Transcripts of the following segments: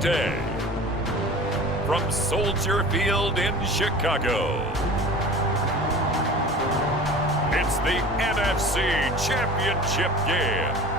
today, from Soldier Field in Chicago, it's the NFC Championship game.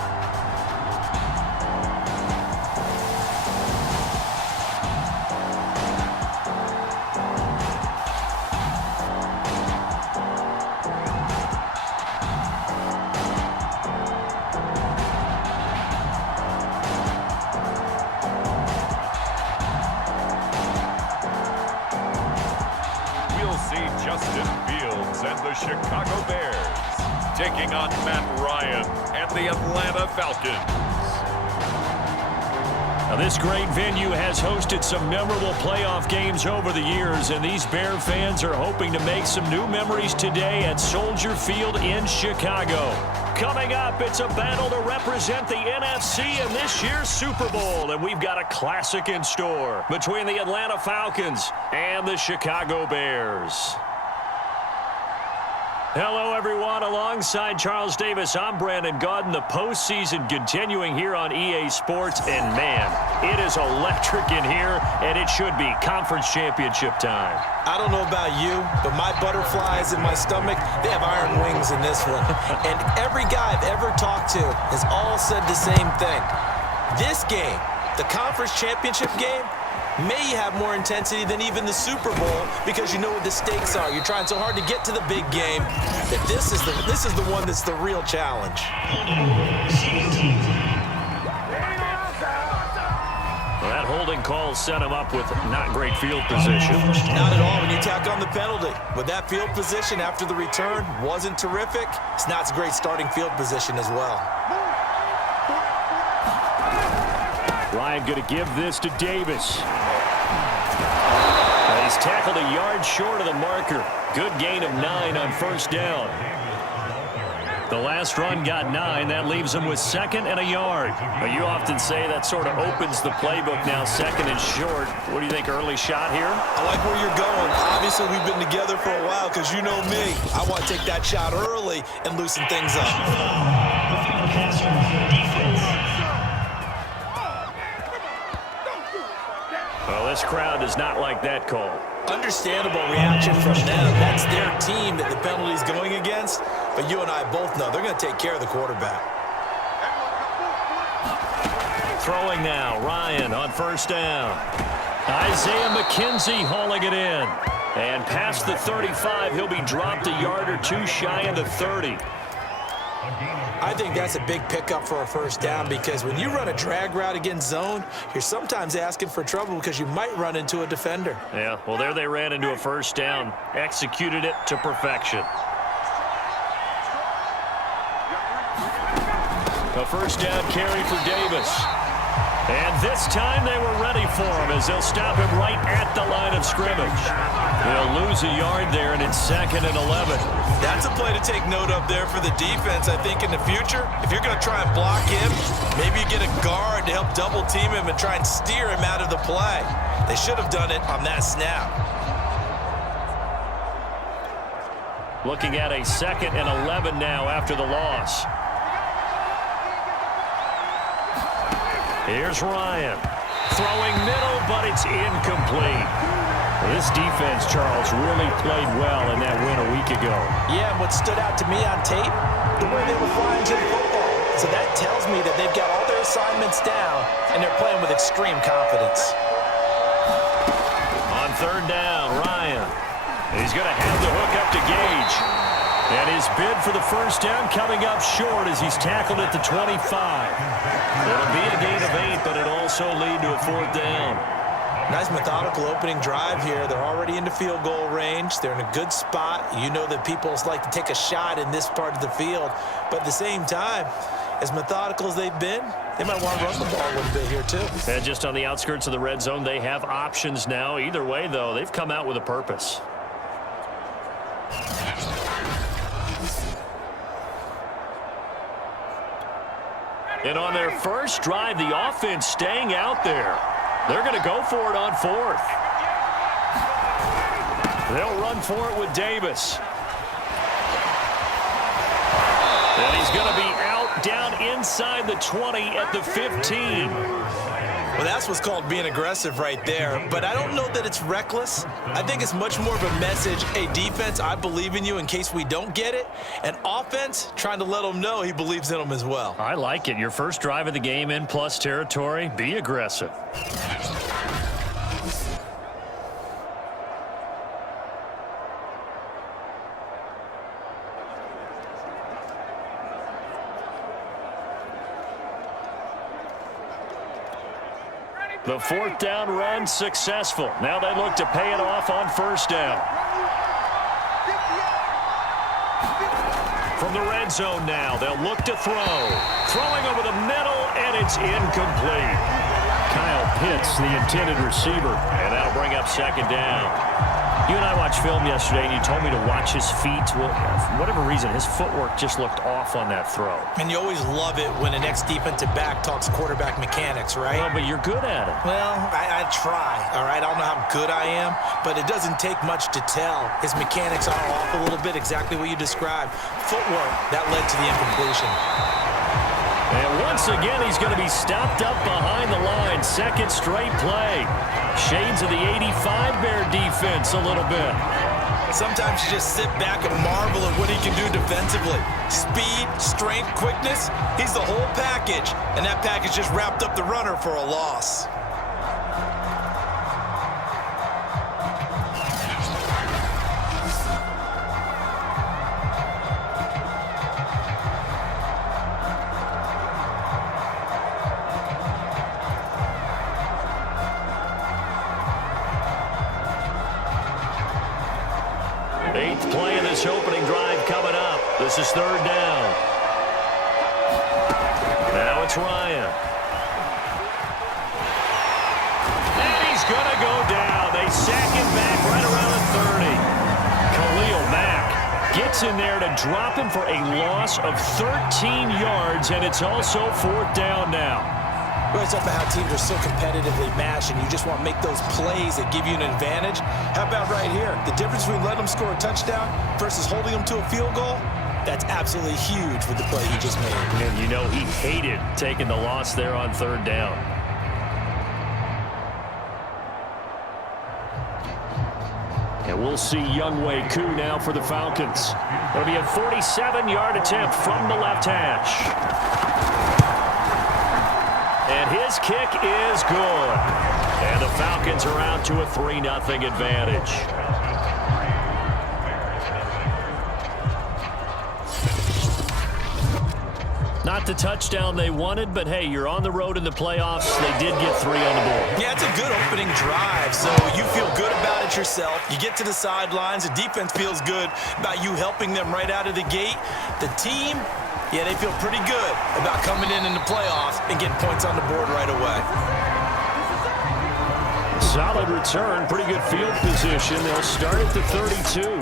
Chicago Bears taking on Matt Ryan and the Atlanta Falcons. Now, this great venue has hosted some memorable playoff games over the years, and these Bear fans are hoping to make some new memories today at Soldier Field in Chicago. Coming up, it's a battle to represent the NFC in this year's Super Bowl, and we've got a classic in store between the Atlanta Falcons and the Chicago Bears. Hello, everyone. Alongside Charles Davis, I'm Brandon Gaudin. The postseason continuing here on EA Sports. And, man, it is electric in here, and it should be conference championship time. I don't know about you, but my butterflies in my stomach, they have iron wings in this one. And every guy I've ever talked to has all said the same thing. This game, the conference championship game, may have more intensity than even the Super Bowl because you know what the stakes are. You're trying so hard to get to the big game that this is the one that's the real challenge. Well, that holding call set him up with not great field position. Not at all when you tack on the penalty. With that field position after the return wasn't terrific, it's not a great starting field position as well. Ryan going to give this to Davis. He's tackled a yard short of the marker. Good gain of 9 on first down. The last run got 9. That leaves him with second and a yard. But you often say that sort of opens the playbook now, second and short. What do you think, early shot here? I like where you're going. Obviously, we've been together for a while because you know me. I want to take that shot early and loosen things up. Well, this crowd does not like that call. Understandable reaction from them. That's their team that the penalty's going against. But you and I both know they're going to take care of the quarterback. Throwing now, Ryan on first down. Isaiah McKenzie hauling it in. And past the 35, he'll be dropped a yard or two shy of the 30. I think that's a big pickup for a first down because when you run a drag route against zone, you're sometimes asking for trouble because you might run into a defender. Yeah, well, there they ran into a first down. Executed it to perfection. A first down carry for Davis. And this time they were ready for him as they'll stop him right at the line of scrimmage. They'll lose a yard there, and it's 2nd and 11. That's a play to take note of there for the defense, I think, in the future. If you're going to try and block him, maybe you get a guard to help double team him and try and steer him out of the play. They should have done it on that snap. Looking at a 2nd and 11 now after the loss. Here's Ryan. Throwing middle, but it's incomplete. This defense, Charles, really played well in that win a week ago. Yeah, and what stood out to me on tape, the way they were flying to the football. So that tells me that they've got all their assignments down, and they're playing with extreme confidence. On third down, Ryan. He's going to have the hook up to Gage. And his bid for the first down coming up short as he's tackled at the 25. It'll be a gain of 8, but it'll also lead to a 4th down. Nice methodical opening drive here. They're already into field goal range. They're in a good spot. You know that people like to take a shot in this part of the field. But at the same time, as methodical as they've been, they might want to run the ball a little bit here too. And just on the outskirts of the red zone, they have options now. Either way, though, they've come out with a purpose. And on their first drive, the offense staying out there. They're going to go for it on 4th. They'll run for it with Davis. And he's going to be out down inside the 20 at the 15. Well, that's what's called being aggressive right there. But I don't know that it's reckless. I think it's much more of a message. Hey, defense, I believe in you in case we don't get it. And offense, trying to let them know he believes in them as well. I like it. Your first drive of the game in plus territory. Be aggressive. The fourth down run successful. Now they look to pay it off on first down. From the red zone now, they'll look to throw. Throwing over the middle, and it's incomplete. Kyle Pitts, the intended receiver, and that'll bring up second down. You and I watched film yesterday, and you told me to watch his feet. Well, for whatever reason, his footwork just looked off on that throw. And you always love it when an ex-defensive back talks quarterback mechanics, right? Well, but you're good at it. Well, I try, all right? I don't know how good I am, but it doesn't take much to tell. His mechanics are off a little bit, exactly what you described. Footwork, that led to the incompletion. And once again, he's going to be stopped up behind the line. Second straight play. Shades of the 85 Bear defense a little bit. Sometimes you just sit back and marvel at what he can do defensively. Speed, strength, quickness, he's the whole package. And that package just wrapped up the runner for a loss. Eighth play of this opening drive coming up. This is third down. Now it's Ryan. And he's going to go down. They sack him back right around the 30. Khalil Mack gets in there to drop him for a loss of 13 yards, and it's also fourth down now. We always talk about how teams are so competitively matched and you just want to make those plays that give you an advantage. How about right here? The difference between letting them score a touchdown versus holding them to a field goal, that's absolutely huge with the play he just made. And you know he hated taking the loss there on third down. And we'll see Younghoe Koo now for the Falcons. It'll be a 47-yard attempt from the left hash. And his kick is good. And the Falcons are out to a 3-0 advantage. Not the touchdown they wanted, but hey, you're on the road in the playoffs. They did get 3 on the board. Yeah, it's a good opening drive, so you feel good about it yourself. You get to the sidelines. The defense feels good about you helping them right out of the gate. The team, yeah, they feel pretty good about coming in the playoffs and getting points on the board right away. Solid return, pretty good field position. They'll start at the 32.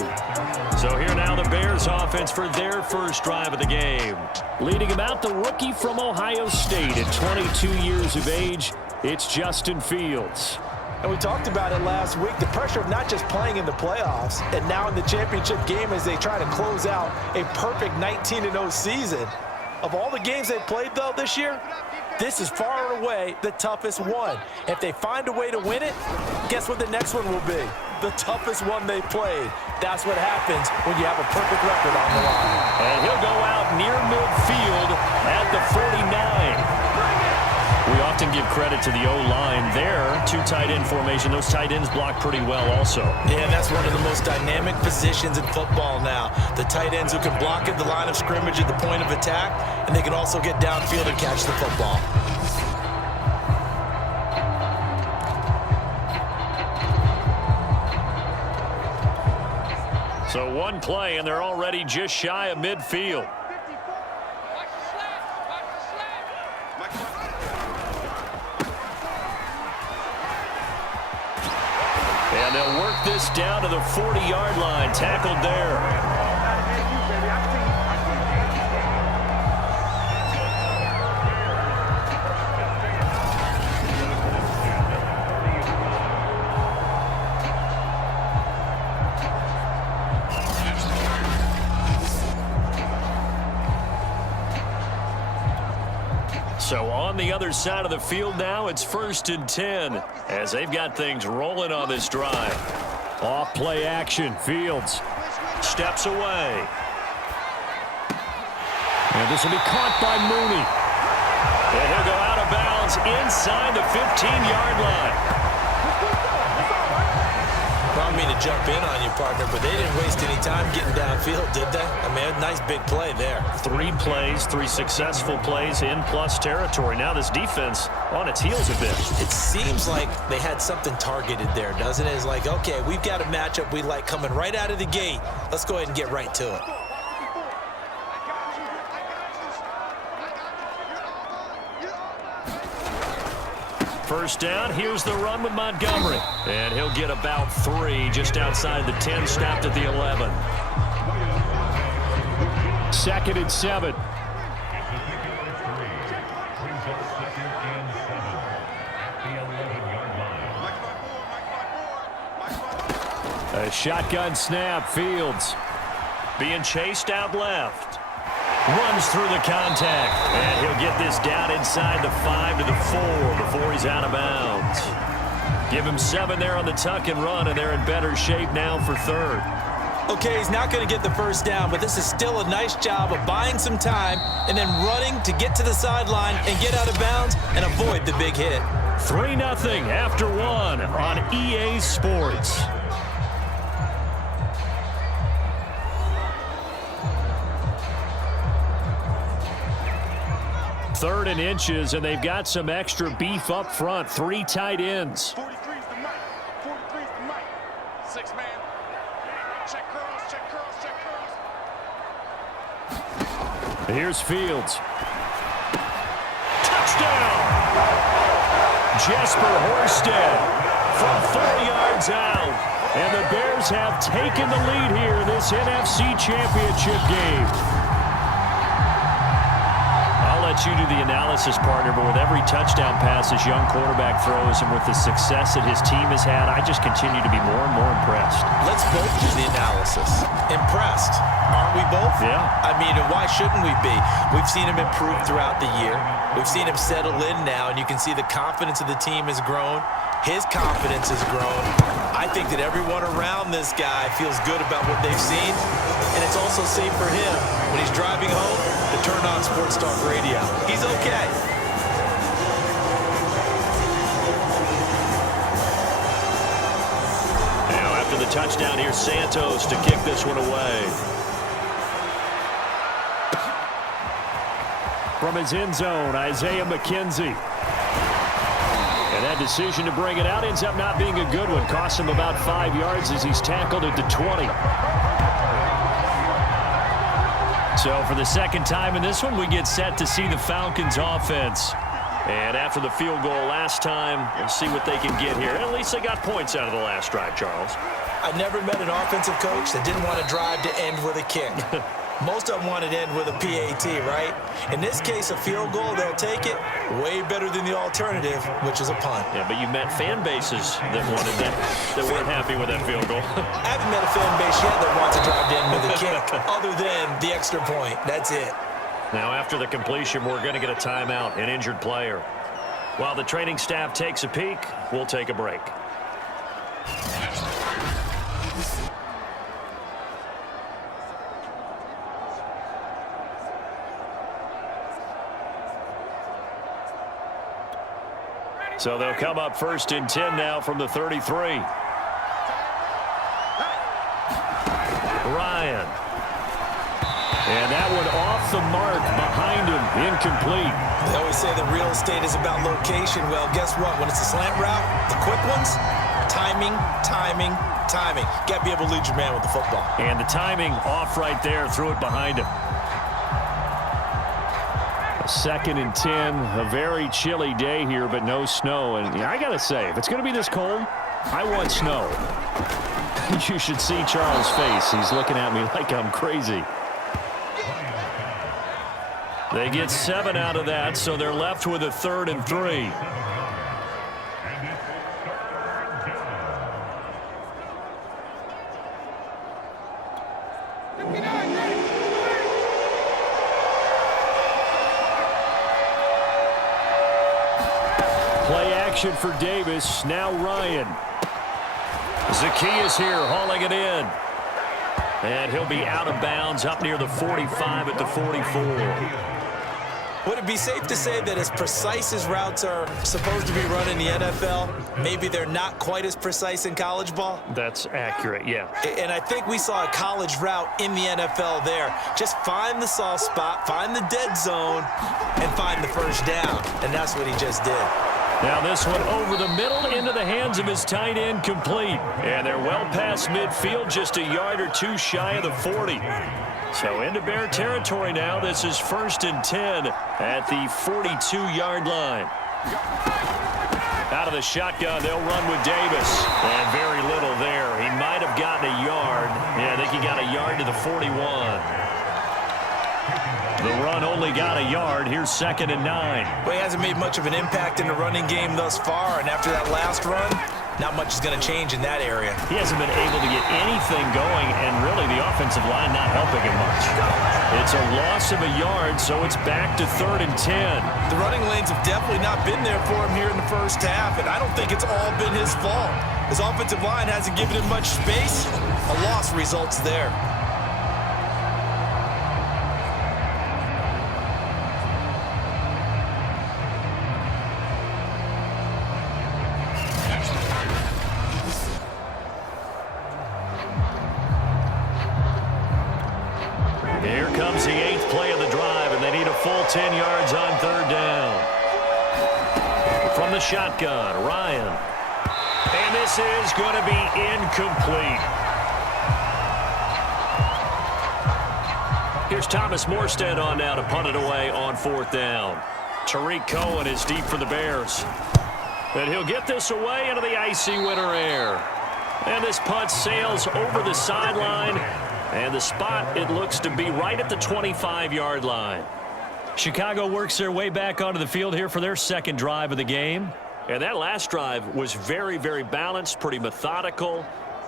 So here now the Bears offense for their first drive of the game. Leading him out, the rookie from Ohio State at 22 years of age, it's Justin Fields. And we talked about it last week, the pressure of not just playing in the playoffs and now in the championship game as they try to close out a perfect 19-0 season. Of all the games they played, though, this year, this is far and away the toughest one. If they find a way to win it, guess what the next one will be? The toughest one they played. That's what happens when you have a perfect record on the line. And he'll go out near midfield at the 49. We often give credit to the O-line there. 2 tight end formation. Those tight ends block pretty well also. Yeah, that's one of the most dynamic positions in football now. The tight ends who can block at the line of scrimmage at the point of attack, and they can also get downfield and catch the football. So one play, and they're already just shy of midfield. And they'll work this down to the 40-yard line. Tackled there. So on the other side of the field now, it's 1st and 10 as they've got things rolling on this drive. Off play action. Fields steps away. And this will be caught by Mooney. And he'll go out of bounds inside the 15-yard line. I don't mean to jump in on you, partner, but they didn't waste any time getting downfield, did they? I mean, a nice big play there. 3 plays, 3 successful plays in plus territory. Now this defense on its heels a bit. It seems like they had something targeted there, doesn't it? It's like, okay, we've got a matchup we like coming right out of the gate. Let's go ahead and get right to it. First down, here's the run with Montgomery. And he'll get about 3 just outside the 10, stopped at the 11. 2nd and 7. A shotgun snap, Fields being chased out left. Runs through the contact, and he'll get this down inside the 5 to the 4 before he's out of bounds. Give him 7 there on the tuck and run, and they're in better shape now for 3rd. Okay, he's not going to get the first down, but this is still a nice job of buying some time and then running to get to the sideline and get out of bounds and avoid the big hit. 3-0 after 1 on EA Sports. 3rd and inches, and they've got some extra beef up front. 3 tight ends. 43's the mic. 43's the mic. 6 man. Check curls, check curls, check curls. Here's Fields. Touchdown! Jesper Horsted from 4 yards out. And the Bears have taken the lead here in this NFC Championship game. Let you do the analysis, partner, but with every touchdown pass this young quarterback throws and with the success that his team has had, I just continue to be more and more impressed. Let's both do the analysis. Impressed, aren't we both? Yeah. I mean, and why shouldn't we be? We've seen him improve throughout the year. We've seen him settle in now, and you can see the confidence of the team has grown. His confidence has grown. I think that everyone around this guy feels good about what they've seen, and it's also safe for him when he's driving home to turn on Sports Talk Radio. He's okay. Now after the touchdown, here's Santos to kick this one away. From his end zone, Isaiah McKenzie. And that decision to bring it out ends up not being a good one. Costs him about 5 yards as he's tackled at the 20. So for the second time in this one, we get set to see the Falcons offense. And after the field goal last time, we'll see what they can get here. At least they got points out of the last drive, Charles. I never met an offensive coach that didn't want to drive to end with a kick. Most of them want to end with a PAT, right? In this case, a field goal, they'll take it. Way better than the alternative, which is a punt. Yeah, but you met fan bases that wanted that, that weren't happy with that field goal. I haven't met a fan base yet that wants to drive to end with a kick, other than the extra point. That's it. Now, after the completion, we're going to get a timeout, an injured player. While the training staff takes a peek, we'll take a break. So they'll come up 1st and 10 now from the 33. Ryan. And that one off the mark behind him, incomplete. They always say that real estate is about location. Well, guess what? When it's a slant route, the quick ones, timing, timing, timing. Got to be able to lead your man with the football. And the timing off right there, threw it behind him. 2nd and 10, a very chilly day here, but no snow. And I got to say, if it's going to be this cold, I want snow. You should see Charles' face. He's looking at me like I'm crazy. They get 7 out of that, so they're left with a 3rd and 3. action for Davis. Now Ryan. Zacchaeus here hauling it in. And he'll be out of bounds up near the 45 at the 44. Would it be safe to say that as precise as routes are supposed to be run in the NFL, maybe they're not quite as precise in college ball? That's accurate, yeah. And I think we saw a college route in the NFL there. Just find the soft spot, find the dead zone, and find the first down. And that's what he just did. Now this one over the middle into the hands of his tight end, complete. And they're well past midfield, just a yard or two shy of the 40. So into Bear territory now. This is 1st and 10 at the 42-yard line. Out of the shotgun, they'll run with Davis. And very little there. He might have gotten a yard. Yeah, I think he got a yard to the 41. The run only got a yard. Here's 2nd and 9. Well, he hasn't made much of an impact in the running game thus far. And after that last run, not much is going to change in that area. He hasn't been able to get anything going, and really the offensive line not helping him much. It's a loss of a yard, so it's back to 3rd and 10. The running lanes have definitely not been there for him here in the first half, and I don't think it's all been his fault. His offensive line hasn't given him much space. A loss results there. Here comes the 8th play of the drive, and they need a full 10 yards on 3rd down. From the shotgun, Ryan. And this is going to be incomplete. Here's Thomas Morstead on now to punt it away on 4th down. Tariq Cohen is deep for the Bears. And he'll get this away into the icy winter air. And this punt sails over the sideline. And the spot, it looks to be right at the 25-yard line. Chicago works their way back onto the field here for their 2nd drive of the game. And that last drive was very, very balanced, pretty methodical.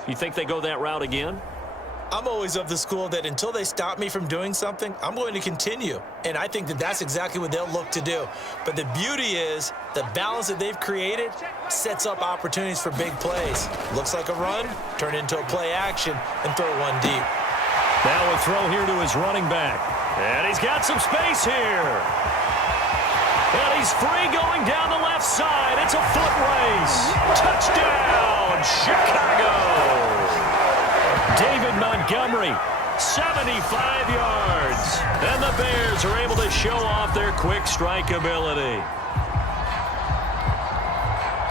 You think they go that route again? I'm always of the school that until they stop me from doing something, I'm going to continue. And I think that that's exactly what they'll look to do. But the beauty is the balance that they've created sets up opportunities for big plays. Looks like a run, turn into a play action, and throw one deep. Now a throw here to his running back. And he's got some space here. And he's free going down the left side. It's a foot race. Touchdown, Chicago. David Montgomery, 75 yards. And the Bears are able to show off their quick strike ability.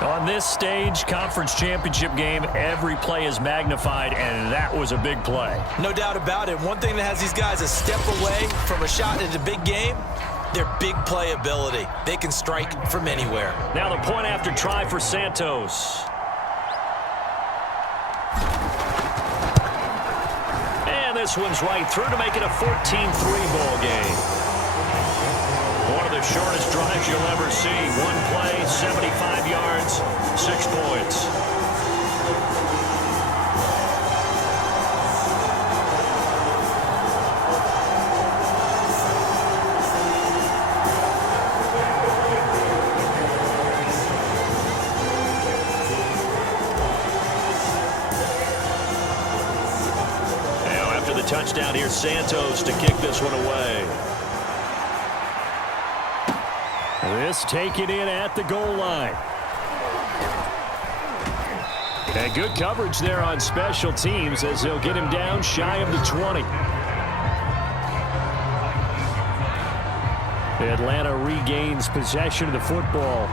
On this stage, conference championship game, every play is magnified, and that was a big play. No doubt about it. One thing that has these guys a step away from a shot at a big game, their big play ability. They can strike from anywhere. Now the point after try for Santos. And this one's right through to make it a 14-3 ball game. One of the shortest drives you'll ever see. One play, 75 yards, 6 points. Now after the touchdown, here's Santos to kick this one away. This taken in at the goal line. And good coverage there on special teams as they'll get him down shy of the 20. Atlanta regains possession of the football.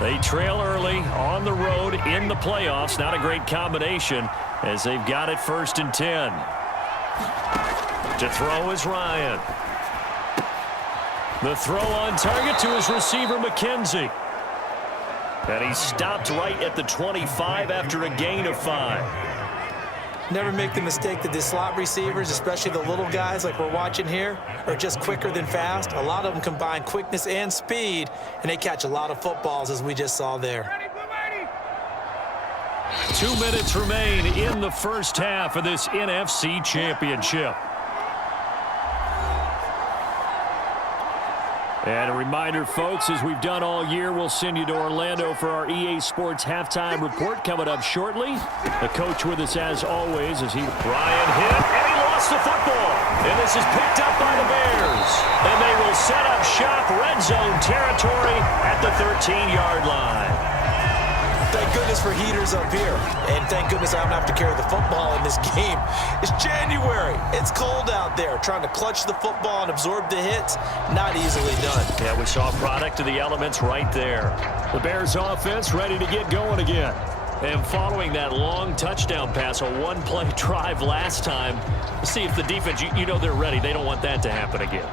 They trail early on the road in the playoffs. Not a great combination as they've got it 1st and 10. To throw is Ryan. The throw on target to his receiver, McKenzie. And he stopped right at the 25 after a gain of 5. Never make the mistake that the slot receivers, especially the little guys like we're watching here, are just quicker than fast. A lot of them combine quickness and speed, and they catch a lot of footballs, as we just saw there. 2 minutes remain in the first half of this NFC Championship. And a reminder, folks, as we've done all year, we'll send you to Orlando for our EA Sports halftime report coming up shortly. The coach with us as always as Ryan hit, and he lost the football. And this is picked up by the Bears. And they will set up shop red zone territory at the 13-yard line. Thank goodness for heaters up here. And thank goodness I don't have to carry the football in this game. It's January. It's cold out there. Trying to clutch the football and absorb the hits, not easily done. Yeah, we saw a product of the elements right there. The Bears offense ready to get going again. And following that long touchdown pass, a one-play drive last time, let's see if the defense, you know they're ready. They don't want that to happen again.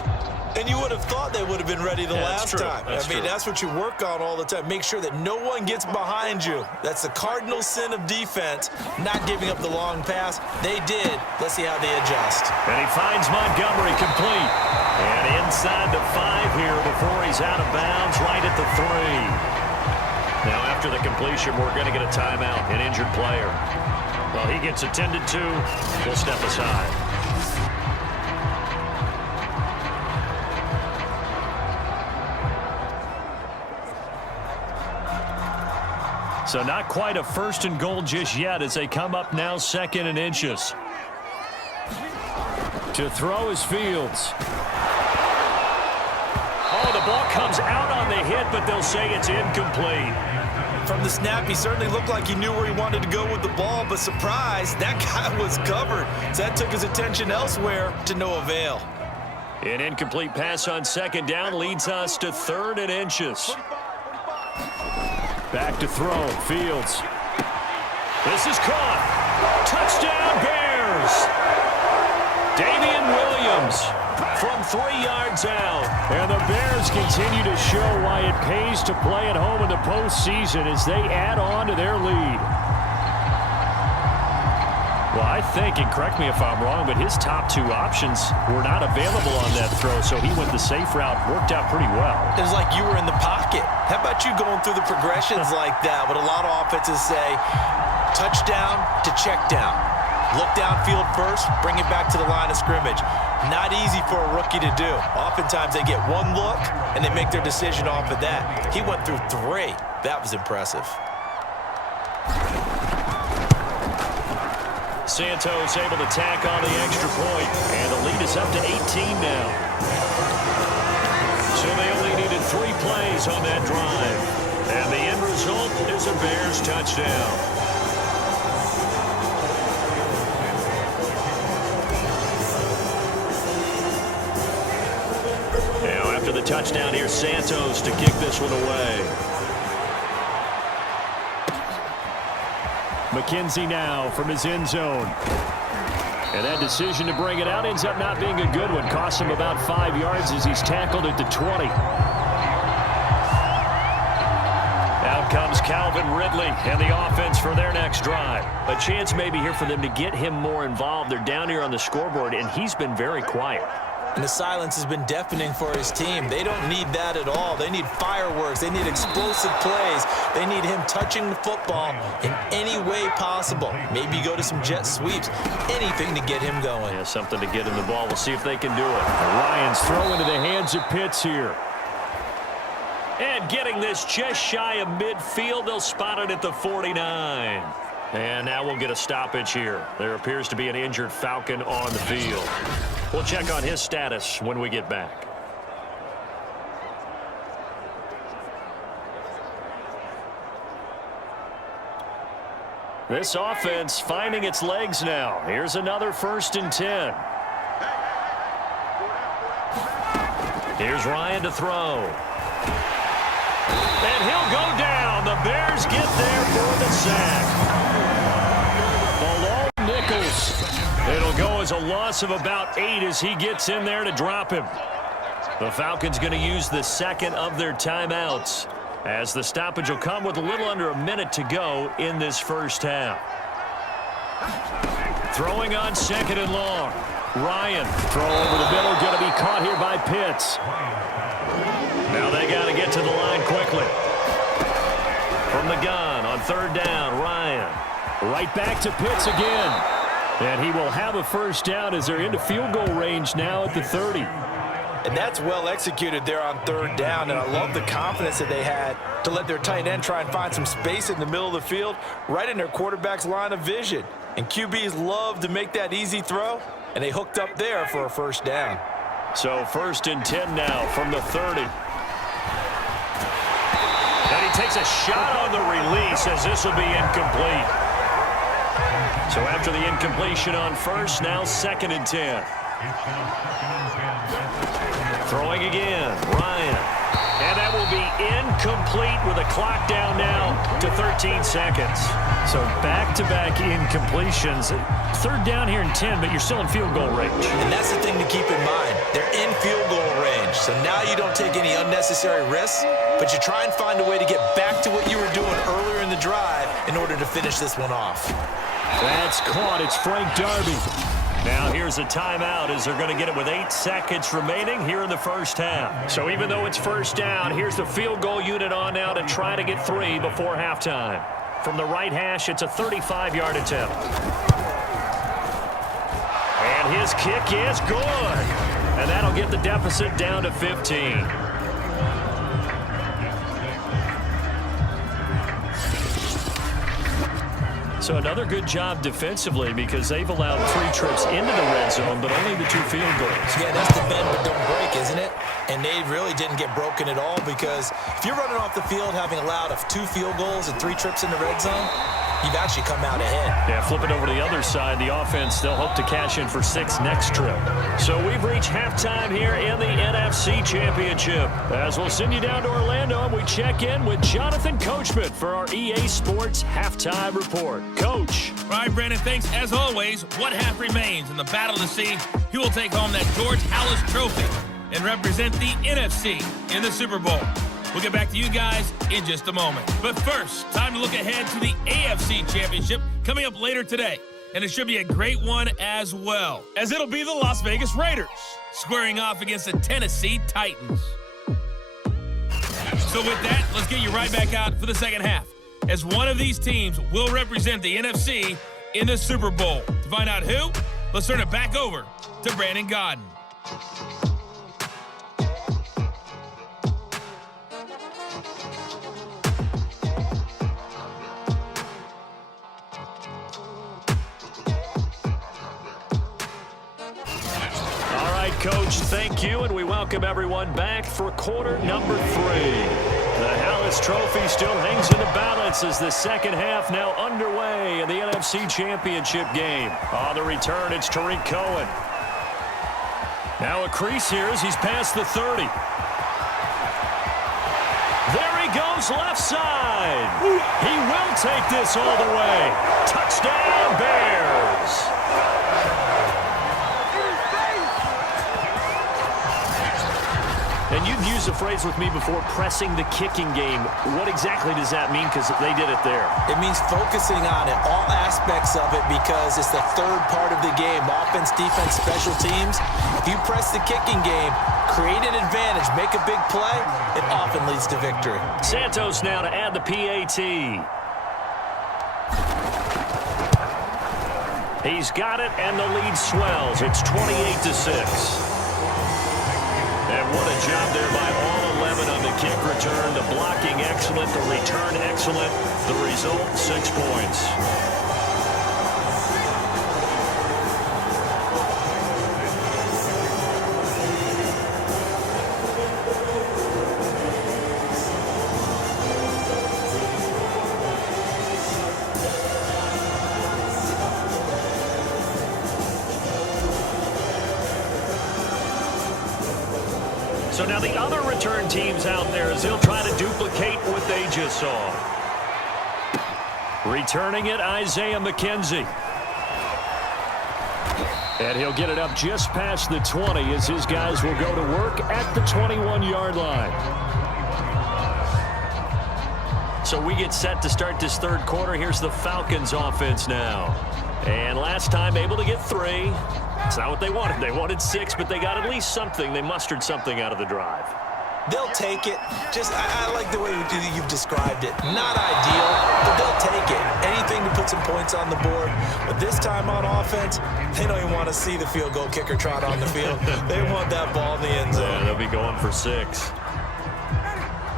And you would have thought they would have been ready the last time. That's what you work on all the time. Make sure that no one gets behind you. That's the cardinal sin of defense, not giving up the long pass. They did. Let's see how they adjust. And he finds Montgomery complete. And inside the 5 here before he's out of bounds, right at the 3. Now, after the completion, we're going to get a timeout, an injured player. Well, he gets attended to. We'll step aside. So not quite a 1st and goal just yet as they come up now 2nd and inches. To throw is Fields. Oh, the ball comes out on the hit, but they'll say it's incomplete. From the snap, he certainly looked like he knew where he wanted to go with the ball, but surprise, that guy was covered. So that took his attention elsewhere to no avail. An incomplete pass on 2nd down leads us to 3rd and inches. Back to throw, Fields. This is caught. Touchdown, Bears! Damian Williams from 3 yards out. And the Bears continue to show why it pays to play at home in the postseason as they add on to their lead. Well, I think, and correct me if I'm wrong, but his top 2 options were not available on that throw, so he went the safe route, worked out pretty well. It was like you were in the pocket. How about you going through the progressions like that? What a lot of offenses say, touchdown to check down. Look downfield first, bring it back to the line of scrimmage. Not easy for a rookie to do. Oftentimes they get one look, and they make their decision off of that. He went through 3. That was impressive. Santos able to tack on the extra point, and the lead is up to 18 now. So they only needed 3 plays on that drive, and the end result is a Bears touchdown. Now after the touchdown, here's Santos to kick this one away. McKenzie now from his end zone. And that decision to bring it out ends up not being a good one. Costs him about 5 yards as he's tackled at the 20. Out comes Calvin Ridley and the offense for their next drive. A chance maybe here for them to get him more involved. They're down here on the scoreboard, and he's been very quiet. And the silence has been deafening for his team. They don't need that at all. They need fireworks. They need explosive plays. They need him touching the football in any way possible. Maybe go to some jet sweeps. Anything to get him going. Yeah, something to get him the ball. We'll see if they can do it. Ryan's throw into the hands of Pitts here. And getting this just shy of midfield. They'll spot it at the 49. And now we'll get a stoppage here. There appears to be an injured Falcon on the field. We'll check on his status when we get back. This offense finding its legs now. Here's another 1st and 10. Here's Ryan to throw. And he'll go down. The Bears get there for the sack. It'll go as a loss of about 8 as he gets in there to drop him. The Falcons going to use the 2nd of their timeouts as the stoppage will come with a little under a minute to go in this 1st half. Throwing on 2nd and long. Ryan, throw over the middle, going to be caught here by Pitts. Now they got to get to the line quickly. From the gun on 3rd down, Ryan. Right back to Pitts again. And he will have a 1st down as they're into field goal range now at the 30. And that's well executed there on third down, and I love the confidence that they had to let their tight end try and find some space in the middle of the field, right in their quarterback's line of vision. And QBs love to make that easy throw, and they hooked up there for a first down. So 1st and 10 now from the 30. And he takes a shot on the release as this will be incomplete. So after the incompletion on first, now 2nd and 10. Throwing again, Ryan. And that will be incomplete with a clock down now to 13 seconds. So back-to-back incompletions. 3rd down here and 10, but you're still in field goal range. And that's the thing to keep in mind. They're in field goal range. So now you don't take any unnecessary risks, but you try and find a way to get back to what you were doing earlier in the drive in order to finish this one off. That's caught. It's Frank Darby. Now here's a timeout as they're going to get it with 8 seconds remaining here in the first half. So even though it's first down, here's the field goal unit on now to try to get 3 before halftime. From the right hash, it's a 35-yard attempt. And his kick is good. And that'll get the deficit down to 15. So another good job defensively because they've allowed 3 trips into the red zone, but only the 2 field goals. Yeah, that's the bend but don't break, isn't it? And they really didn't get broken at all because if you're running off the field having allowed 2 field goals and 3 trips in the red zone, you've actually come out ahead. Yeah, flip it over to the other side. The offense, they'll hope to cash in for 6 next trip. So we've reached halftime here in the NFC Championship. As we'll send you down to Orlando, and we check in with Jonathan Coachman for our EA Sports Halftime Report. Coach. All right, Brandon, thanks. As always, what half remains in the battle to see who will take home that George Halas Trophy and represent the NFC in the Super Bowl. We'll get back to you guys in just a moment. But first, time to look ahead to the AFC Championship coming up later today. And it should be a great one as well, as it'll be the Las Vegas Raiders squaring off against the Tennessee Titans. So with that, let's get you right back out for the second half, as one of these teams will represent the NFC in the Super Bowl. To find out who, let's turn it back over to Brandon Godden. Coach, thank you, and we welcome everyone back for quarter number 3. The Halas Trophy still hangs in the balance as the second half now underway in the NFC Championship game. On the return, it's Tariq Cohen. Now a crease here as he's past the 30. There he goes left side. He will take this all the way. Touchdown, Bears. And you've used the phrase with me before, pressing the kicking game. What exactly does that mean? Because they did it there. It means focusing on it, all aspects of it, because it's the third part of the game. Offense, defense, special teams. If you press the kicking game, create an advantage, make a big play, it often leads to victory. Santos now to add the PAT. He's got it, and the lead swells. It's 28-6. And what a job there by all 11 on the kick return. The blocking excellent, the return excellent. The result, 6 points. So now the other return teams out there as they'll try to duplicate what they just saw. Returning it, Isaiah McKenzie. And he'll get it up just past the 20 as his guys will go to work at the 21-yard line. So we get set to start this third quarter. Here's the Falcons offense now. And last time able to get 3. It's not what they wanted. They wanted 6, but they got at least something. They mustered something out of the drive. They'll take it. I like the way you've described it. Not ideal, but they'll take it. Anything to put some points on the board. But this time on offense, they don't even want to see the field goal kicker trot on the field. They want that ball in the end zone. Yeah, they'll be going for 6.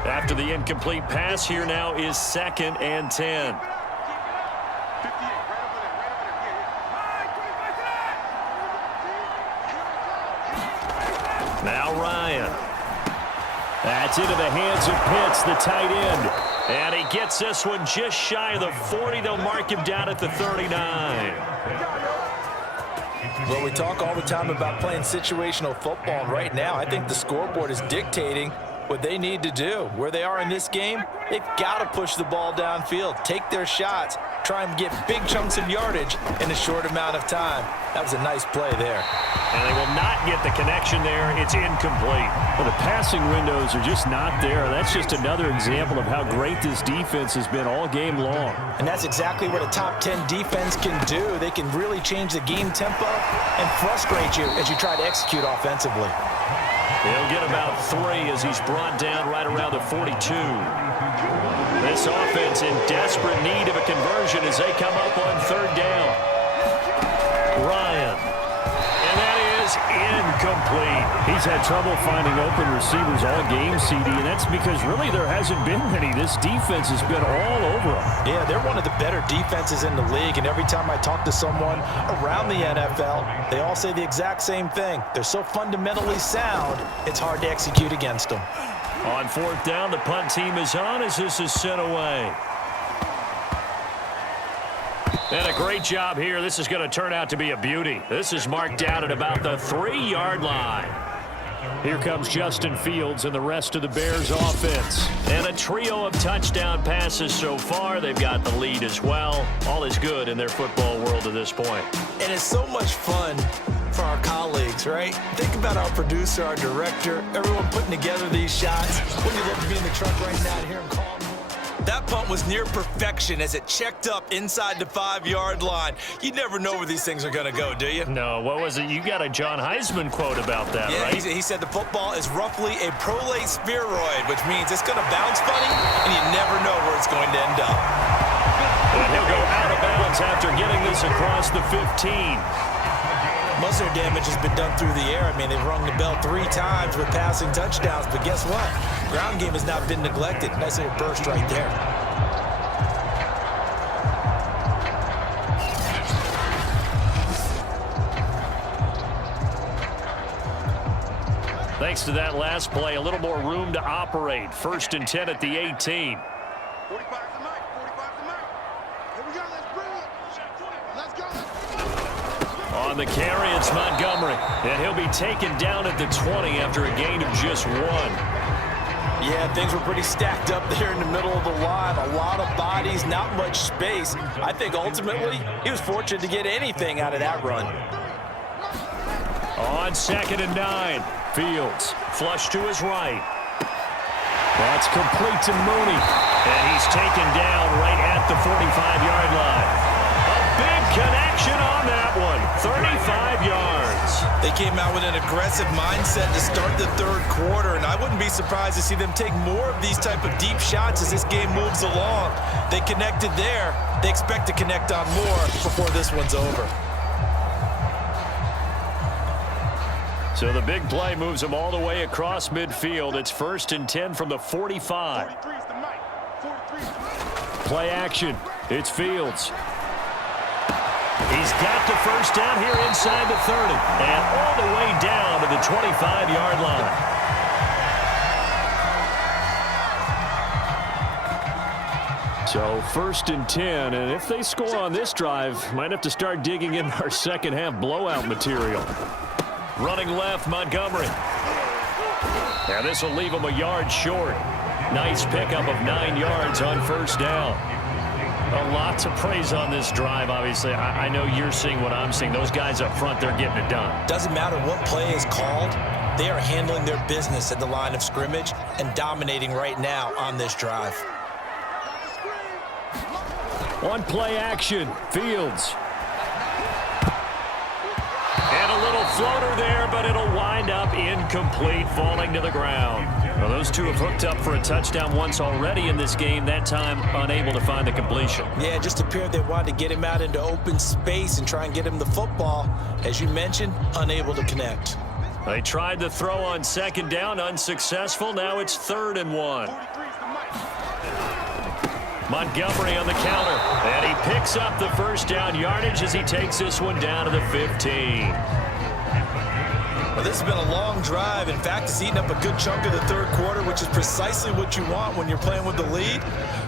After the incomplete pass, here now is 2nd and 10. Now Ryan. That's into the hands of Pitts, the tight end. And he gets this one just shy of the 40. They'll mark him down at the 39. Well, we talk all the time about playing situational football. And right now, I think the scoreboard is dictating what they need to do. Where they are in this game, they've got to push the ball downfield, take their shots, try and get big chunks of yardage in a short amount of time. That was a nice play there. And they will not get the connection there. It's incomplete. Well, the passing windows are just not there. That's just another example of how great this defense has been all game long. And that's exactly what a top 10 defense can do. They can really change the game tempo and frustrate you as you try to execute offensively. He'll get about 3 as he's brought down right around the 42. This offense in desperate need of a conversion as they come up on 3rd down. Ryan. And that is incomplete. He's had trouble finding open receivers all game, CD, and that's because really there hasn't been many. This defense has been all over them. Yeah, they're one of the better defenses in the league, and every time I talk to someone around the NFL, they all say the exact same thing. They're so fundamentally sound, it's hard to execute against them. On 4th down, the punt team is on as this is sent away. And a great job here. This is going to turn out to be a beauty. This is marked down at about the 3-yard line. Here comes Justin Fields and the rest of the Bears offense. And a trio of touchdown passes so far. They've got the lead as well. All is good in their football world at this point. And it's so much fun for our colleagues, right? Think about our producer, our director, everyone putting together these shots. Wouldn't you love to be in the truck right now and hear them call? That punt was near perfection as it checked up inside the 5-yard line. You never know where these things are going to go, do you? No, what was it? You got a John Heisman quote about that, yeah, right? He said the football is roughly a prolate spheroid, which means it's going to bounce funny, and you never know where it's going to end up. And he'll go out of bounds after getting this across the 15. Most of their damage has been done through the air. I mean, they've rung the bell 3 times with passing touchdowns, but guess what? Ground game has not been neglected. Nice little burst right there. Thanks to that last play, a little more room to operate. 1st and 10 at the 18. 45 to Mike. 45 to Mike. Here we go. Let's bring it. Let's go. On the carry, it's Montgomery. And he'll be taken down at the 20 after a gain of just 1. Yeah, things were pretty stacked up there in the middle of the line. A lot of bodies, not much space. I think ultimately he was fortunate to get anything out of that run. On 2nd and 9, Fields flush to his right. That's complete to Mooney. And he's taken down right at the 45-yard line. A big connection on that one. 35 yards. They came out with an aggressive mindset to start the 3rd quarter, and I wouldn't be surprised to see them take more of these type of deep shots as this game moves along. They connected there. They expect to connect on more before this one's over. So the big play moves them all the way across midfield. It's 1st and 10 from the 45. 43's the Mike. 43's the Mike. Play action. It's Fields. He's got the 1st down here inside the 30. And all the way down to the 25-yard line. So 1st and 10. And if they score on this drive, might have to start digging in our second half blowout material. Running left, Montgomery. Now this will leave him a yard short. Nice pickup of 9 yards on 1st down. A lot to praise on this drive, obviously. I know you're seeing what I'm seeing. Those guys up front, they're getting it done. Doesn't matter what play is called. They are handling their business at the line of scrimmage and dominating right now on this drive. On play action, Fields. And a little floater there, but it'll wind up incomplete, falling to the ground. Well, those two have hooked up for a touchdown once already in this game, that time unable to find the completion. Yeah, it just appeared they wanted to get him out into open space and try and get him the football. As you mentioned, unable to connect. They tried to throw on second down, unsuccessful. Now it's 3rd and 1. Montgomery on the counter, and he picks up the first down yardage as he takes this one down to the 15. Well, this has been a long drive. In fact, it's eaten up a good chunk of the 3rd quarter, which is precisely what you want when you're playing with the lead.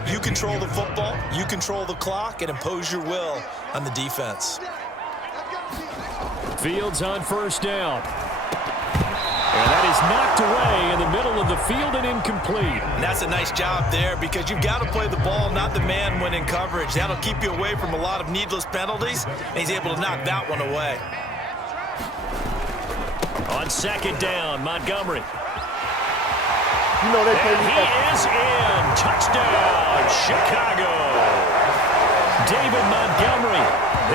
You control the football, you control the clock, and impose your will on the defense. Fields on first down. And that is knocked away in the middle of the field and incomplete. And that's a nice job there because you've got to play the ball, not the man when in coverage. That'll keep you away from a lot of needless penalties, and he's able to knock that one away. On second down, Montgomery. You know they And he is in. Touchdown, Chicago. David Montgomery,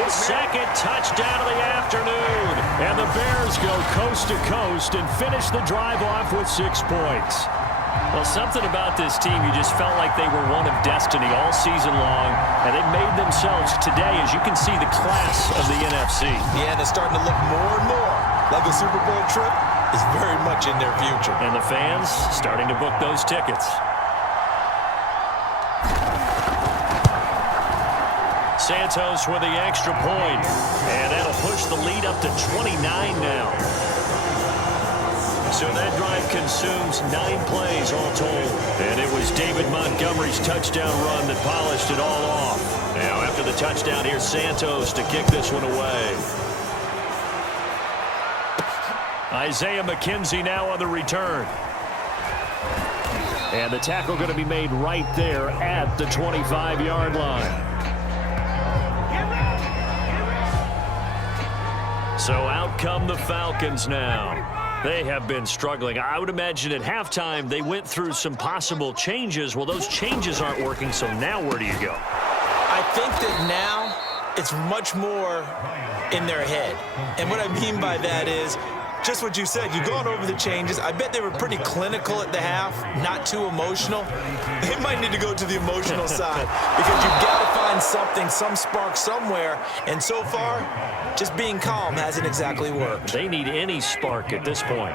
his 2nd touchdown of the afternoon. And the Bears go coast to coast and finish the drive off with 6 points. Well, something about this team, you just felt like they were one of destiny all season long, and they made themselves today, as you can see, the class of the NFC. Yeah, and it's starting to look more and more like a Super Bowl trip is very much in their future. And the fans starting to book those tickets. Santos with the extra point, and that'll push the lead up to 29 now. So that drive consumes 9 plays all told. And it was David Montgomery's touchdown run that polished it all off. Now after the touchdown, here's Santos to kick this one away. Isaiah McKenzie now on the return. And the tackle going to be made right there at the 25-yard line. So out come the Falcons now. They have been struggling. I would imagine at halftime they went through some possible changes. Well, those changes aren't working, so now where do you go? I think that now it's much more in their head. And what I mean by that is just what you said. You've gone over the changes. I bet they were pretty clinical at the half, not too emotional. They might need to go to the emotional side because you've got to find something, some spark somewhere. And so far, just being calm hasn't exactly worked. They need any spark at this point.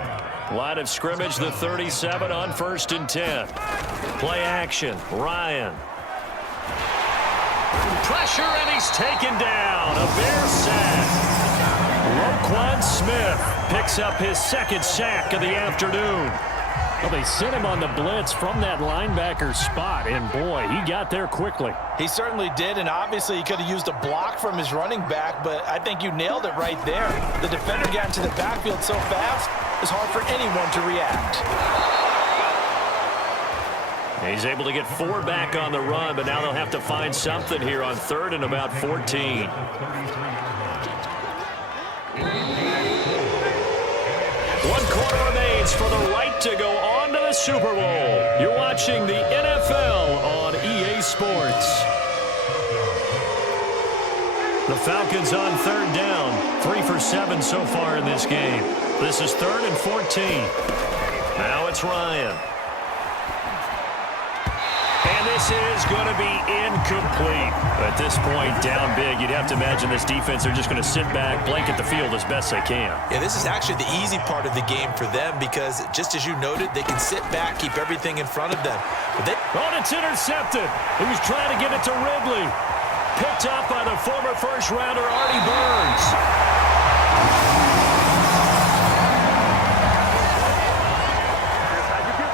Line of scrimmage, the 37 on 1st and 10. Play action, Ryan. Pressure, and he's taken down. A Bear sack. Roquan Smith picks up his 2nd sack of the afternoon. Well, they sent him on the blitz from that linebacker spot, and boy, he got there quickly. He certainly did, and obviously he could have used a block from his running back, but I think you nailed it right there. The defender got into the backfield so fast, it's hard for anyone to react. He's able to get 4 back on the run, but now they'll have to find something here on 3rd and about 14. One quarter remains for the right to go on to the Super Bowl. You're watching the NFL on EA Sports. The Falcons on 3rd down. 3 for 7 so far in this game. This is 3rd and 14. Now it's Ryan. And this is going to be incomplete. At this point, down big, you'd have to imagine this defense are just going to sit back, blanket the field as best they can. Yeah, this is actually the easy part of the game for them because, just as you noted, they can sit back, keep everything in front of them. But oh, it's intercepted. He was trying to get it to Ridley. Picked up by the former first-rounder, Artie Burns.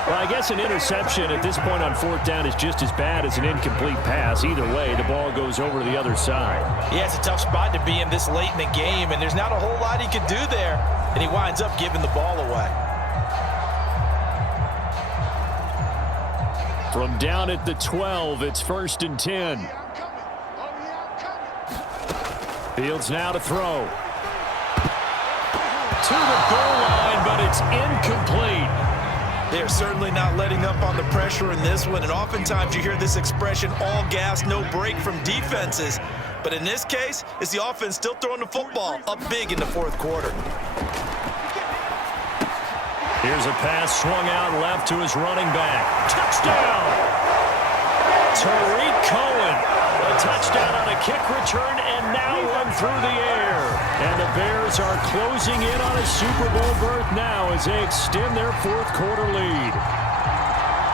Well, I guess an interception at this point on 4th down is just as bad as an incomplete pass. Either way, the ball goes over to the other side. Yeah, it's a tough spot to be in this late in the game, and there's not a whole lot he could do there, and he winds up giving the ball away. From down at the 12, it's 1st and 10. Fields now to throw. To the goal line, but it's incomplete. They're certainly not letting up on the pressure in this one, and oftentimes you hear this expression, all gas, no break from defenses. But in this case, it's the offense still throwing the football up big in the 4th quarter. Here's a pass swung out left to his running back. Touchdown! Tariq Cohen. A touchdown on a kick return and now run through the air. And the Bears are closing in on a Super Bowl berth now as they extend their fourth quarter lead.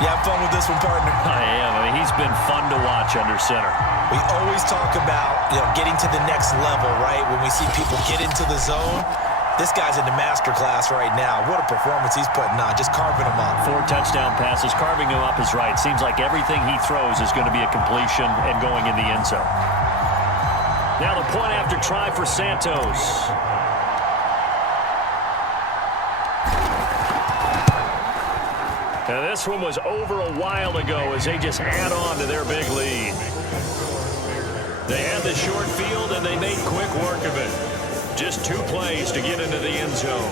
You have fun with this one, partner? I am. I mean, he's been fun to watch under center. We always talk about, getting to the next level, right? When we see people get into the zone, this guy's in the master class right now. What a performance he's putting on, just carving them up. 4 touchdown passes. Carving him up is right. Seems like everything he throws is going to be a completion and going in the end zone. Now the point after try for Santos. Now this one was over a while ago as they just add on to their big lead. They had the short field and they made quick work of it. Just 2 plays to get into the end zone.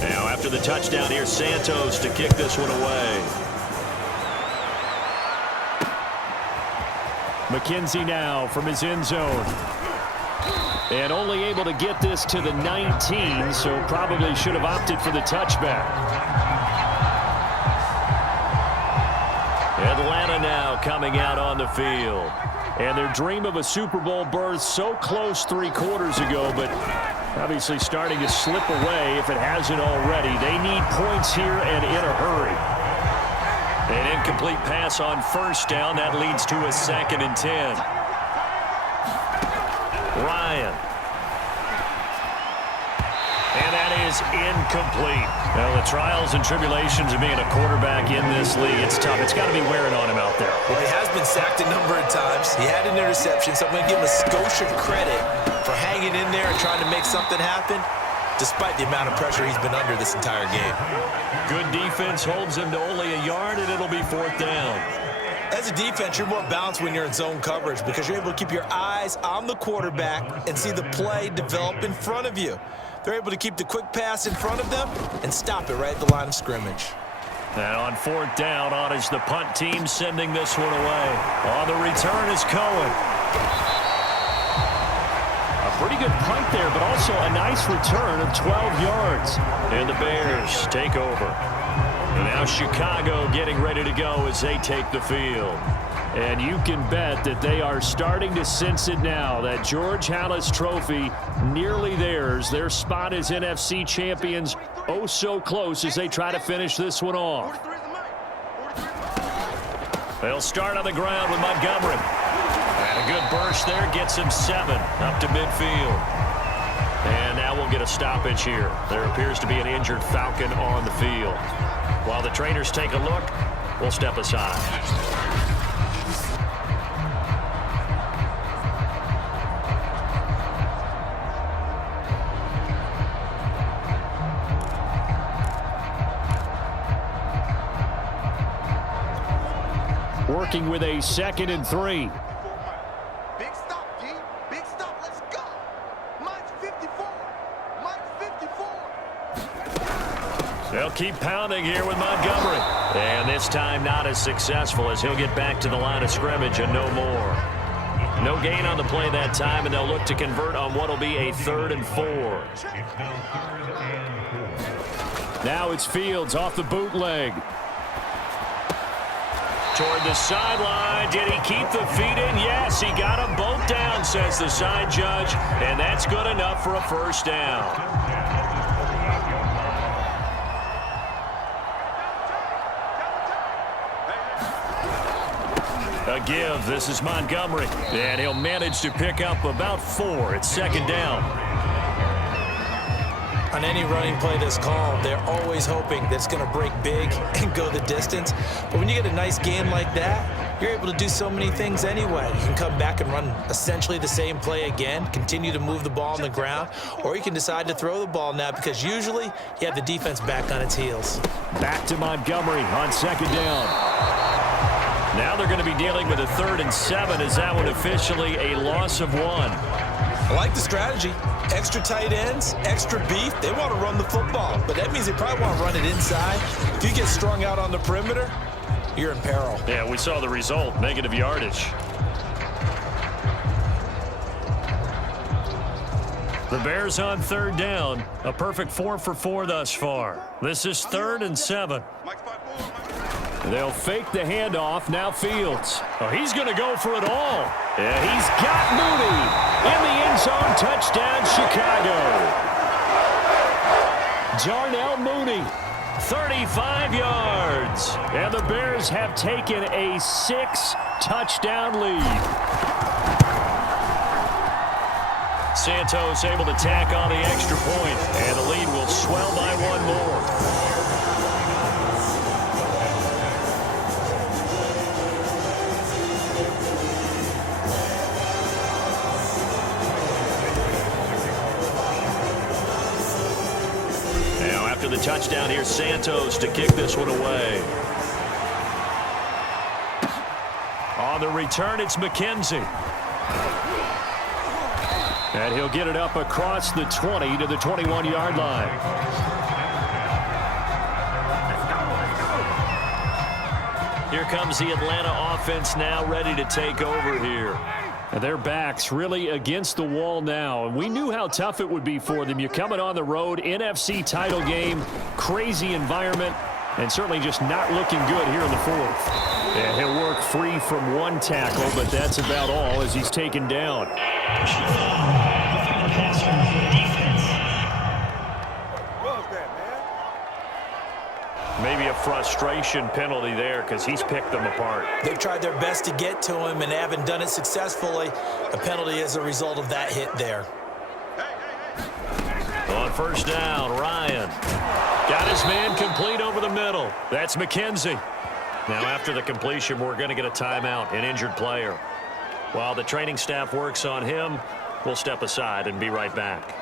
Now after the touchdown, here's Santos to kick this one away. McKenzie now from his end zone. And only able to get this to the 19, so probably should have opted for the touchback. Atlanta now coming out on the field. And their dream of a Super Bowl berth so close 3 quarters ago, but obviously starting to slip away if it hasn't already. They need points here and in a hurry. An incomplete pass on first down. That leads to a 2nd and 10. Ryan. And that is incomplete. Well, the trials and tribulations of being a quarterback in this league, it's tough. It's got to be wearing on him out there. Well, he has been sacked a number of times. He had an interception, so I'm going to give him a skosh of credit for hanging in there and trying to make something happen, despite the amount of pressure he's been under this entire game. Good defense holds him to only a yard, and it'll be 4th down. As a defense, you're more balanced when you're in zone coverage because you're able to keep your eyes on the quarterback and see the play develop in front of you. They're able to keep the quick pass in front of them and stop it right at the line of scrimmage. And on 4th down, on is the punt team sending this one away. On the return is Cohen. Pretty good punt there, but also a nice return of 12 yards. And the Bears take over. And now Chicago getting ready to go as they take the field. And you can bet that they are starting to sense it now. That George Halas trophy nearly theirs. Their spot as NFC champions oh so close as they try to finish this one off. They'll start on the ground with Montgomery. And a good burst there gets him 7 up to midfield. And now we'll get a stoppage here. There appears to be an injured Falcon on the field. While the trainers take a look, we'll step aside. Working with a 2nd and 3. Big stop, D. Big stop. Let's go. Mine's 54. Mine's 54. They'll keep pounding here with Montgomery. And this time not as successful as he'll get back to the line of scrimmage and no more. No gain on the play that time, and they'll look to convert on what will be a 3rd and 4. Now it's Fields off the bootleg. Toward the sideline. Did he keep the feet in? Yes, he got them both down, says the side judge. And that's good enough for a 1st down. A give. This is Montgomery. And he'll manage to pick up about 4. It's 2nd down. On any running play that's called, they're always hoping that it's going to break big and go the distance. But when you get a nice game like that, you're able to do so many things anyway. You can come back and run essentially the same play again, continue to move the ball on the ground, or you can decide to throw the ball now because usually you have the defense back on its heels. Back to Montgomery on 2nd down. Now they're going to be dealing with a 3rd and 7. Is that one officially a loss of 1? I like the strategy. Extra tight ends, extra beef. They want to run the football, but that means they probably want to run it inside. If you get strung out on the perimeter, you're in peril. Yeah, we saw the result, negative yardage. The Bears on third down. A perfect 4 for 4 thus far. This is 3rd and 7. They'll fake the handoff. Now Fields. Oh, he's going to go for it all. Yeah, he's got Mooney in the end zone. Touchdown, Chicago. Darnell Mooney, 35 yards. And the Bears have taken a 6-touchdown lead. Santos able to tack on the extra point, and the lead will swell by 1 more. Now after the touchdown, here's Santos to kick this one away. On the return, it's McKenzie. And he'll get it up across the 20 to the 21-yard line. Here comes the Atlanta offense now ready to take over here. And their backs really against the wall now. And we knew how tough it would be for them. You're coming on the road, NFC title game, crazy environment, and certainly just not looking good here in the 4th. And he'll work free from 1 tackle, but that's about all as he's taken down. Maybe a frustration penalty there because he's picked them apart. They've tried their best to get to him and haven't done it successfully. A penalty as a result of that hit there. On first down, Ryan got his man complete over the middle. That's McKenzie. Now after the completion, we're going to get a timeout, an injured player. While the training staff works on him, we'll step aside and be right back.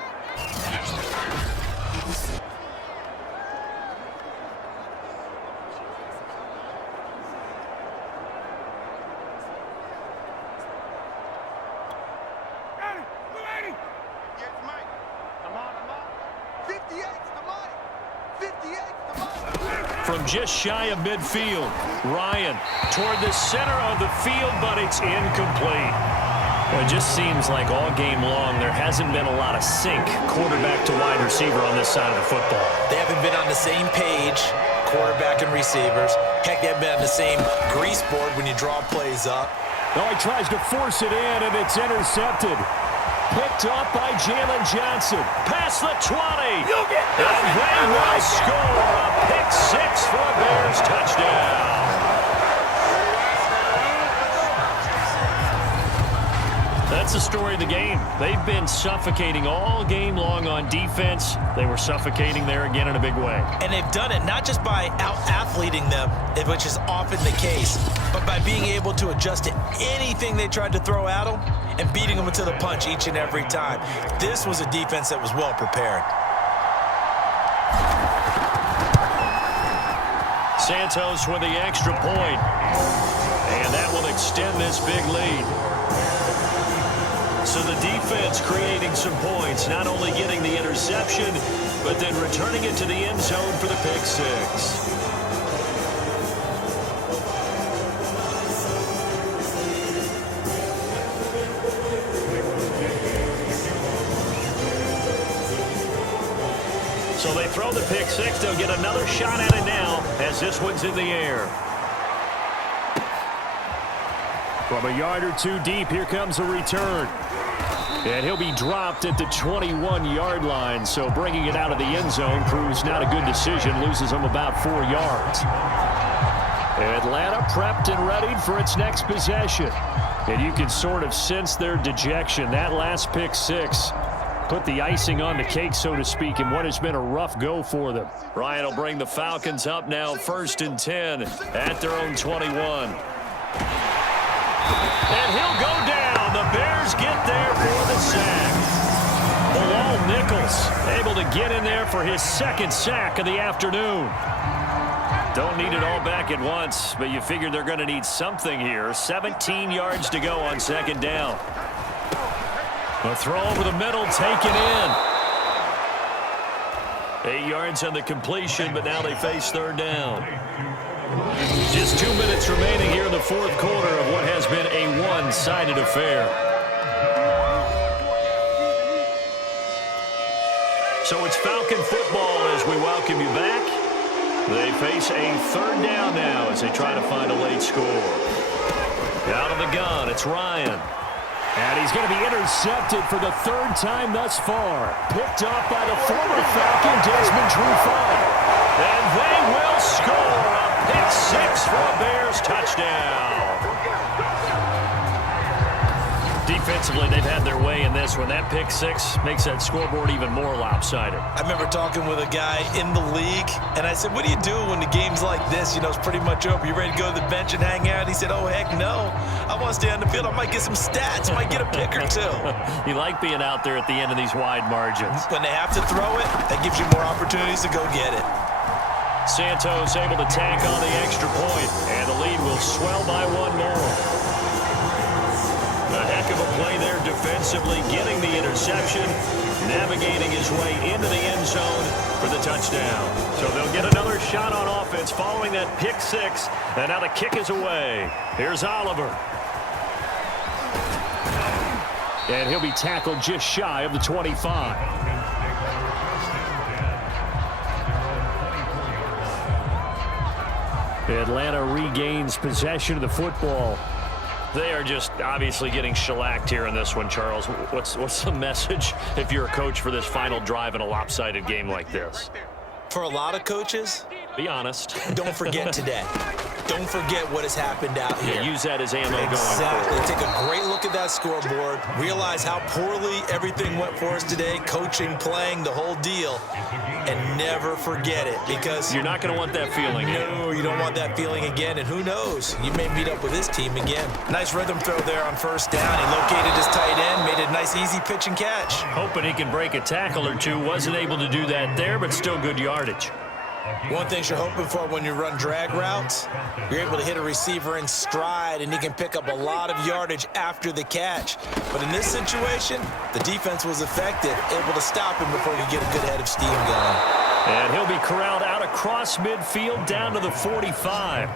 From just shy of midfield, Ryan toward the center of the field, but it's incomplete. It just seems like all game long there hasn't been a lot of sync quarterback to wide receiver on this side of the football. They haven't been on the same page, quarterback and receivers. Heck, they haven't been on the same grease board when you draw plays up. No, he tries to force it in, and it's intercepted. Picked up by Jalen Johnson. Past the 20. And they will score a pick 6 for a Bears touchdown. That's the story of the game. They've been suffocating all game long on defense. They were suffocating there again in a big way. And they've done it not just by out-athleting them, which is often the case, but by being able to adjust to anything they tried to throw at them and beating them to the punch each and every time. This was a defense that was well prepared. Santos with the extra point. And that will extend this big lead. So the defense creating some points, not only getting the interception, but then returning it to the end zone for the pick 6. So they throw the pick 6. They'll get another shot at it now as this one's in the air. From a yard or two deep, here comes a return. And he'll be dropped at the 21-yard line, so bringing it out of the end zone proves not a good decision, loses him about 4 yards. Atlanta prepped and readied for its next possession. And you can sort of sense their dejection. That last pick 6 put the icing on the cake, so to speak, in what has been a rough go for them. Ryan will bring the Falcons up now, 1st and 10 at their own 21. And he'll go down. The Bears get there for the sack. Bilal Nichols able to get in there for his 2nd sack of the afternoon. Don't need it all back at once, but you figure they're going to need something here. 17 yards to go on 2nd down. A throw over the middle, taken in. 8 yards on the completion, but now they face third down. Just 2 minutes remaining here in the fourth quarter of what has been a one-sided affair. So it's Falcon football as we welcome you back. They face a third down now as they try to find a late score. Out of the gun, it's Ryan. And he's going to be intercepted for the third time thus far. Picked up by the former Falcon, Desmond Trufant. And they will score a pick six for a Bears touchdown. Defensively, they've had their way in this one. That pick six makes that scoreboard even more lopsided. I remember talking with a guy in the league, and I said, what do you do when the game's like this? You know, it's pretty much over. You ready to go to the bench and hang out? He said, oh, heck no. I want to stay on the field. I might get some stats. I might get a pick or two. You like being out there at the end of these wide margins. When they have to throw it, that gives you more opportunities to go get it. Santos able to tack on the extra point, and the lead will swell by one more. A heck of a play there defensively, getting the interception, navigating his way into the end zone for the touchdown. So they'll get another shot on offense following that pick six, and now the kick is away. Here's Oliver. And he'll be tackled just shy of the 25. Atlanta regains possession of the football. They are just obviously getting shellacked here in this one, Charles. What's the message if you're a coach for this final drive in a lopsided game like this? For a lot of coaches, be honest. Don't forget today. Don't forget what has happened out here. Yeah, use that as ammo going Exactly. forward. Take a great look at that scoreboard. Realize how poorly everything went for us today. Coaching, playing, the whole deal. And never forget it, because you're not going to want that feeling. No, you don't want that feeling again. And who knows? You may meet up with this team again. Nice rhythm throw there on first down. He located his tight end, made a nice easy pitch and catch. Hoping he can break a tackle or two. Wasn't able to do that there, but still good yardage. One thing you're hoping for when you run drag routes, you're able to hit a receiver in stride, and he can pick up a lot of yardage after the catch. But in this situation, the defense was effective, able to stop him before he get a good head of steam going. And he'll be corralled out across midfield down to the 45.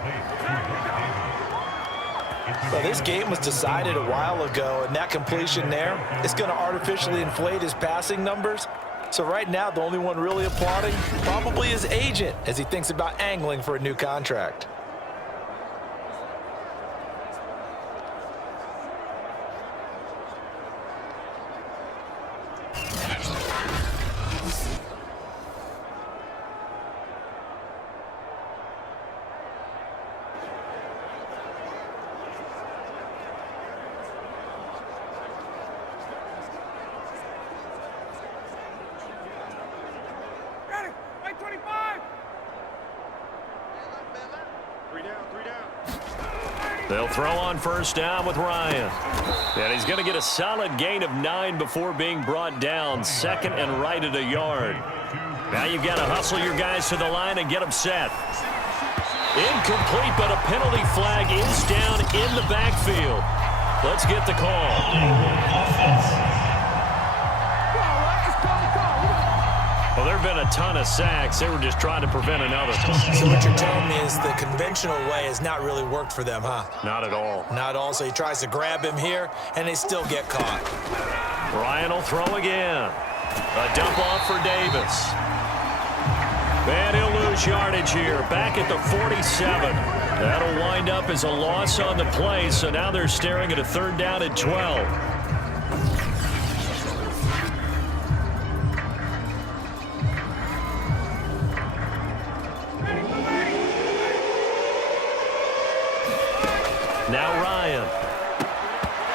Well, this game was decided a while ago, and that completion there is going to artificially inflate his passing numbers. So right now, the only one really applauding probably his agent as he thinks about angling for a new contract. They'll throw on first down with Ryan. And he's going to get a solid gain of 9 before being brought down. Second and right at a yard. Now you've got to hustle your guys to the line and get them set. Incomplete, but a penalty flag is down in the backfield. Let's get the call. Well, there have been a ton of sacks. They were just trying to prevent another. So what you're telling me is the conventional way has not really worked for them, huh? Not at all. Not at all. So he tries to grab him here, and they still get caught. Ryan will throw again. A dump off for Davis. And he'll lose yardage here. Back at the 47. That'll wind up as a loss on the play. So now they're staring at a third down and 12. Now Ryan.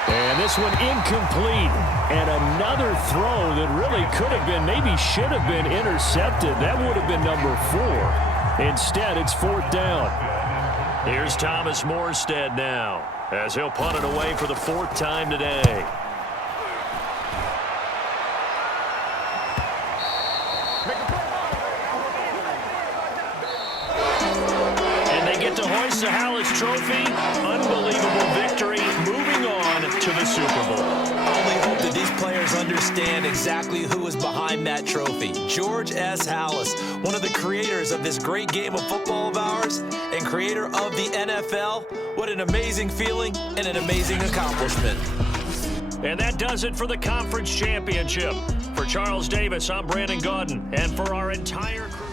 And this one incomplete. And another throw that really could have been, maybe should have been intercepted. That would have been number 4. Instead, it's fourth down. Here's Thomas Morstead now, as he'll punt it away for the 4th time today. To hoist the Hallis Trophy. Unbelievable victory. Moving on to the Super Bowl. I only hope that these players understand exactly who is behind that trophy. George S. Halas, one of the creators of this great game of football of ours and creator of the NFL. What an amazing feeling and an amazing accomplishment. And that does it for the conference championship. For Charles Davis, I'm Brandon Gaudin. And for our entire crew.